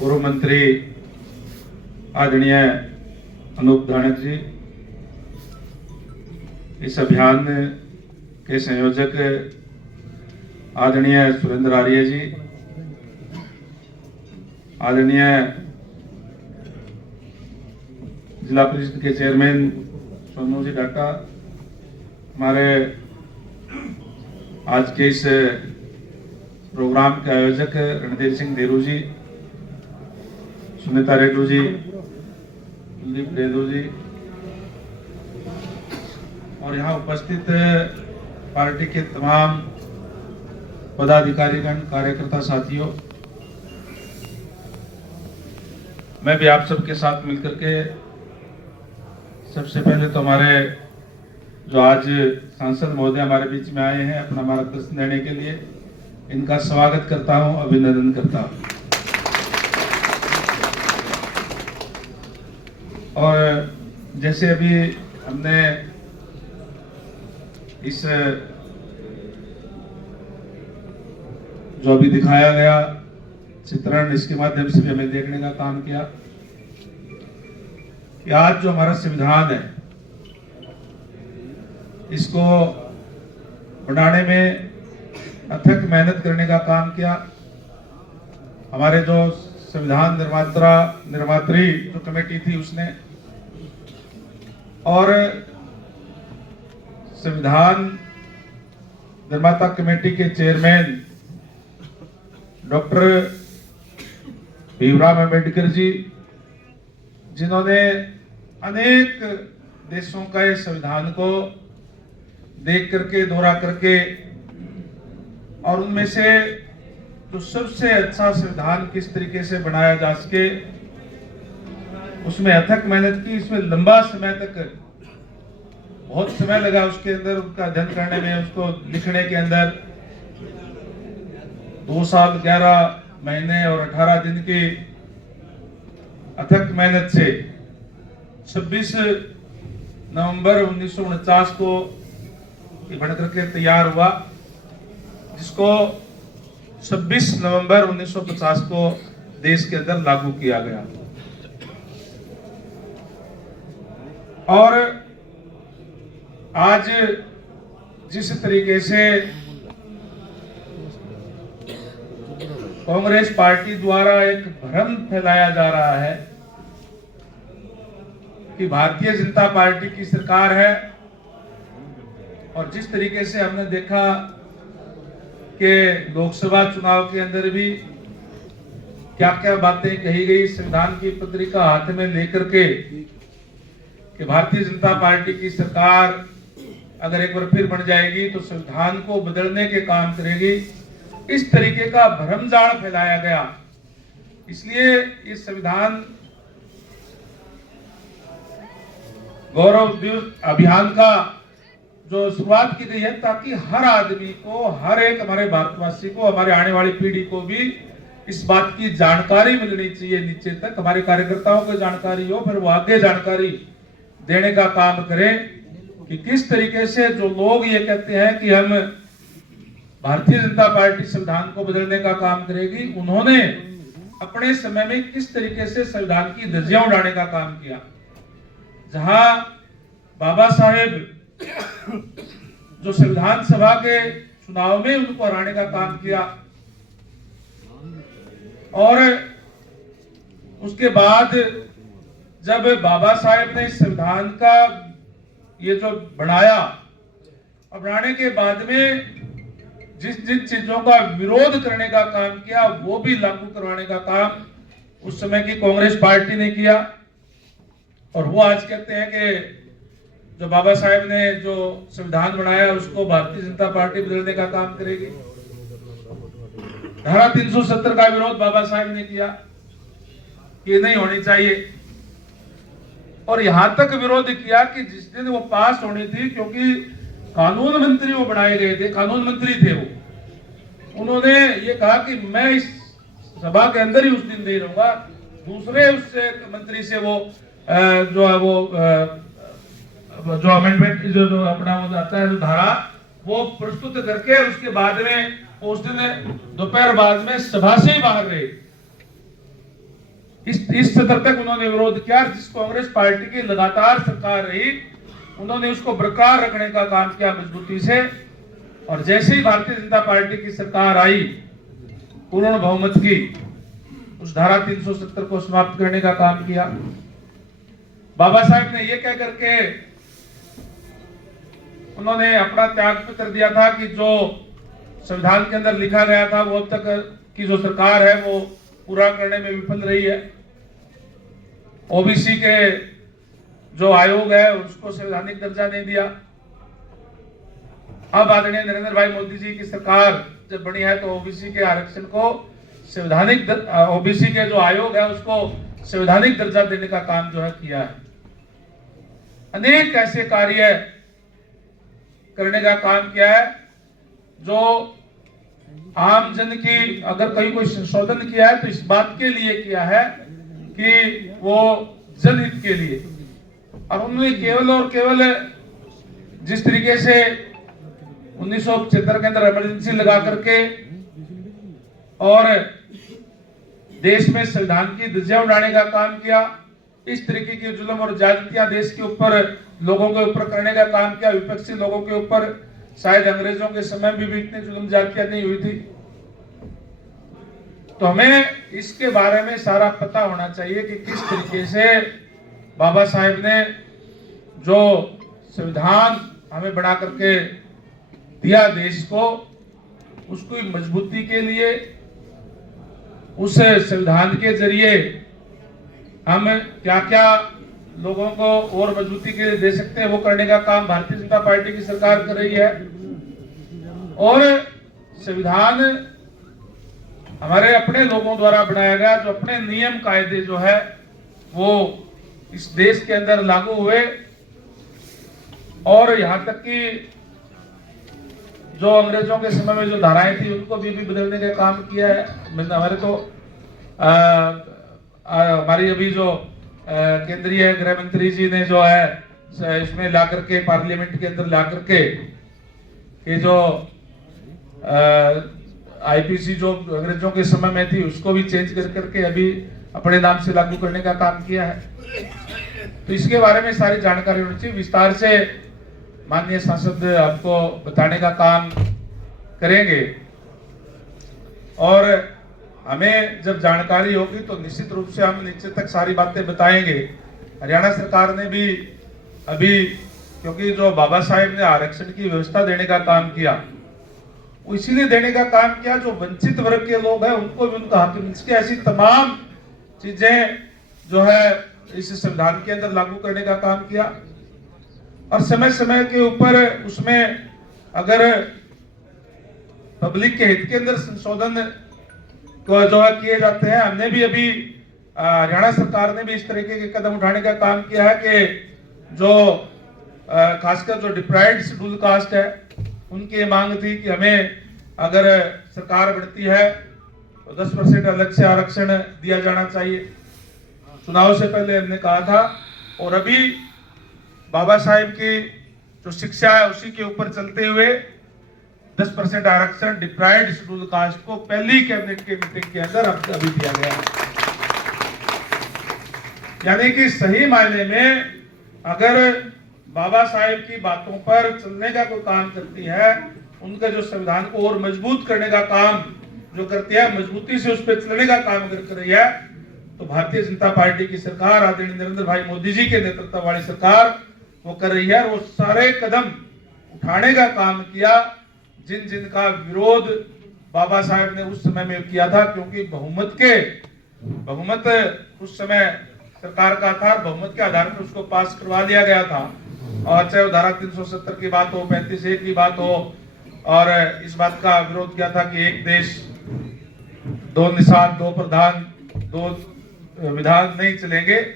पूर्व मंत्री आदरणीय अनूप धानक जी, इस अभियान के संयोजक आदरणीय सुरेंद्र आर्य जी, आदरणीय जिला परिषद के चेयरमैन सोनू जी डाटा, हमारे आज के इस प्रोग्राम के आयोजक रणधीर सिंह देरू जी, सुनीता रेड्डू जी, कुलदीप रेड्डू जी और यहाँ उपस्थित पार्टी के तमाम पदाधिकारीगण, कार्यकर्ता साथियों, मैं भी आप सबके साथ मिलकर के सबसे पहले तो हमारे जो आज सांसद महोदय हमारे बीच में आए हैं अपना मार्गदर्शन देने के लिए, इनका स्वागत करता हूं, अभिनंदन करता हूं। और जैसे अभी हमने इस जो अभी दिखाया गया चित्रण, इसके माध्यम से भी हमें देखने का काम किया कि आज जो हमारा संविधान है, इसको बनाने में अथक मेहनत करने का काम किया। हमारे जो संविधान निर्मात्री जो कमेटी थी उसने, और संविधान निर्माता कमेटी के चेयरमैन डॉक्टर भीमराव अम्बेडकर जी, जिन्होंने अनेक देशों के संविधान को देख करके, दोहरा करके, और उनमें से जो सबसे अच्छा संविधान किस तरीके से बनाया जा सके उसमें अथक मेहनत की। इसमें लंबा समय तक, बहुत समय लगा उसके अंदर, उसका अध्ययन करने में, उसको लिखने के अंदर 2 साल 11 महीने और 18 दिन की अथक मेहनत से 26 नवंबर 1949 को ये बन करके तैयार हुआ, जिसको 26 नवंबर 1950 को देश के अंदर लागू किया गया। और आज जिस तरीके से कांग्रेस पार्टी द्वारा एक भ्रम फैलाया जा रहा है कि भारतीय जनता पार्टी की सरकार है, और जिस तरीके से हमने देखा कि लोकसभा चुनाव के अंदर भी क्या क्या बातें कही गई, संविधान की पत्रिका हाथ में लेकर के, कि भारतीय जनता पार्टी की सरकार अगर एक बार फिर बन जाएगी तो संविधान को बदलने के काम करेगी, इस तरीके का भ्रमजाल फैलाया गया। इसलिए इस संविधान गौरव दिवस अभियान का जो शुरुआत की गई है, ताकि हर आदमी को, हर एक हमारे भारतवासी को, हमारे आने वाली पीढ़ी को भी इस बात की जानकारी मिलनी चाहिए, नीचे तक हमारे कार्यकर्ताओं को जानकारी हो, फिर वो आगे जानकारी देने का काम करें कि किस तरीके से जो लोग ये कहते हैं कि हम भारतीय जनता पार्टी संविधान को बदलने का काम करेगी, उन्होंने अपने समय में किस तरीके से संविधान की धज्जियां उड़ाने का काम किया। जहां बाबा साहेब जो संविधान सभा के चुनाव में उनको हराने का काम किया, और उसके बाद जब बाबा साहेब ने संविधान का ये जो बनाया, और बनाने के बाद में जिस जिन चीजों का विरोध करने का काम किया, वो भी लागू करवाने का काम उस समय की कांग्रेस पार्टी ने किया। और वो आज कहते हैं कि जो बाबा साहेब ने जो संविधान बनाया उसको भारतीय जनता पार्टी बदलने का काम करेगी। धारा 370 का विरोध बाबा साहेब ने किया कि नहीं होनी चाहिए, और यहां तक विरोध किया कि जिस दिन वो पास होनी थी, क्योंकि कानून मंत्री वो बनाए गए थे, कानून मंत्री थे वो, उन्होंने ये कहा कि मैं इस सभा के अंदर ही उस दिन नहीं रहूंगा, दूसरे उससे मंत्री से वो जो है वो जो अमेंडमेंट जो अपना वो आता है, जो धारा वो प्रस्तुत करके उसके बाद में उस दिन दोपहर बाद में सभा से ही बाहर रहे। इस सत्र तक उन्होंने विरोध किया। जिस कांग्रेस पार्टी की लगातार सरकार रही, उन्होंने उसको बरकरार रखने का काम किया मजबूती से। और जैसे ही भारतीय जनता पार्टी की सरकार आई पूर्ण बहुमत की, उस धारा 370 को समाप्त करने का काम किया। बाबा साहेब ने यह कह करके उन्होंने अपना त्याग पत्र दिया था कि जो संविधान के अंदर लिखा गया था वो अब तक की जो सरकार है वो पूरा करने में विफल रही है। ओबीसी के जो आयोग है उसको संवैधानिक दर्जा नहीं दिया। अब आदरणीय नरेंद्र भाई मोदी जी की सरकार जब बनी है तो ओबीसी के आरक्षण को संवैधानिक, ओबीसी के जो आयोग है उसको संवैधानिक दर्जा देने का काम जो है किया है। अनेक ऐसे कार्य करने का काम किया है जो आम जन की, अगर कहीं कोई संशोधन किया है तो इस बात के लिए किया है कि वो जनहित के लिए। और उन्होंने केवल और केवल जिस तरीके से 1975 के अंदर इमरजेंसी लगा करके और देश में संविधान की धज्जियां उड़ाने का काम किया, इस तरीके की जुल्म और ज्यादतियां देश के ऊपर, लोगों के ऊपर करने का काम किया। विपक्षी लोगों के ऊपर शायद अंग्रेजों के समय में भी इतनी जुल्म ज्यादतियां नहीं हुई थी। तो हमें इसके बारे में सारा पता होना चाहिए कि किस तरीके से बाबा साहेब ने जो संविधान हमें बना करके दिया देश को, उसकी मजबूती के लिए, उस संविधान के जरिए हम क्या क्या लोगों को और मजबूती के लिए दे सकते हैं, वो करने का काम भारतीय जनता पार्टी की सरकार कर रही है। और संविधान हमारे अपने लोगों द्वारा बनाया गया, जो अपने नियम कायदे जो है वो इस देश के अंदर लागू हुए। और यहाँ तक कि जो अंग्रेजों के समय में जो धाराएं थी उनको भी बदलने का काम किया है। हमारे तो हमारी अभी जो केंद्रीय गृह मंत्री जी ने जो है इसमें ला करके, पार्लियामेंट के अंदर ला करके ये जो आईपीसी जो अंग्रेजों के समय में थी उसको भी चेंज कर करके अभी अपने नाम से लागू करने का काम किया है। तो इसके बारे में सारी जानकारी होनी चाहिए। विस्तार से माननीय सांसद आपको बताने का काम करेंगे। और हमें जब जानकारी होगी तो निश्चित रूप से हम नीचे तक सारी बातें बताएंगे। हरियाणा सरकार ने भी अभी, क्योंकि जो बाबा साहेब ने आरक्षण की व्यवस्था देने का काम किया, वो इसीलिए देने का काम किया जो वंचित वर्ग के लोग हैं उनको भी उनका हक मिल सके। ऐसी तमाम चीजें जो है इस संविधान के अंदर लागू करने का काम किया। और समय समय के ऊपर उसमें अगर पब्लिक के हित के अंदर संशोधन को जो है किए जाते हैं, हमने भी अभी हरियाणा सरकार ने भी इस तरीके के कदम उठाने का काम किया है कि जो खासकर जो डिप्राइव्ड शेड्यूल कास्ट है उनकी मांग थी कि हमें अगर सरकार बढ़ती है तो 10% अलग से आरक्षण दिया जाना चाहिए। चुनाव से पहले हमने कहा था। और अभी बाबा साहेब की जो शिक्षा है उसी के ऊपर चलते हुए 10% आरक्षण डिप्राइव्ड शेड्यूल कास्ट को पहली कैबिनेट की मीटिंग के अंदर अभी दिया गया है। यानी कि सही मायने में अगर बाबा साहेब की बातों पर चलने का कोई काम करती है, उनके जो संविधान को और मजबूत करने का काम जो करती है, मजबूती से उस पर चलने का काम अगर कर रही है, तो भारतीय जनता पार्टी की सरकार, आदरणीय नरेंद्र भाई मोदी जी के नेतृत्व वाली सरकार वो कर रही है। वो सारे कदम उठाने का काम किया जिन जिन का विरोध बाबा साहेब ने उस समय में किया था, क्योंकि बहुमत उस समय सरकार का था, बहुमत के आधार पर उसको पास करवा दिया गया था। और चाहे वो धारा 370 की बात हो, 35A की बात हो, और इस बात का विरोध किया था कि एक देश दो निशान, दो प्रधान, दो विधान नहीं चलेंगे।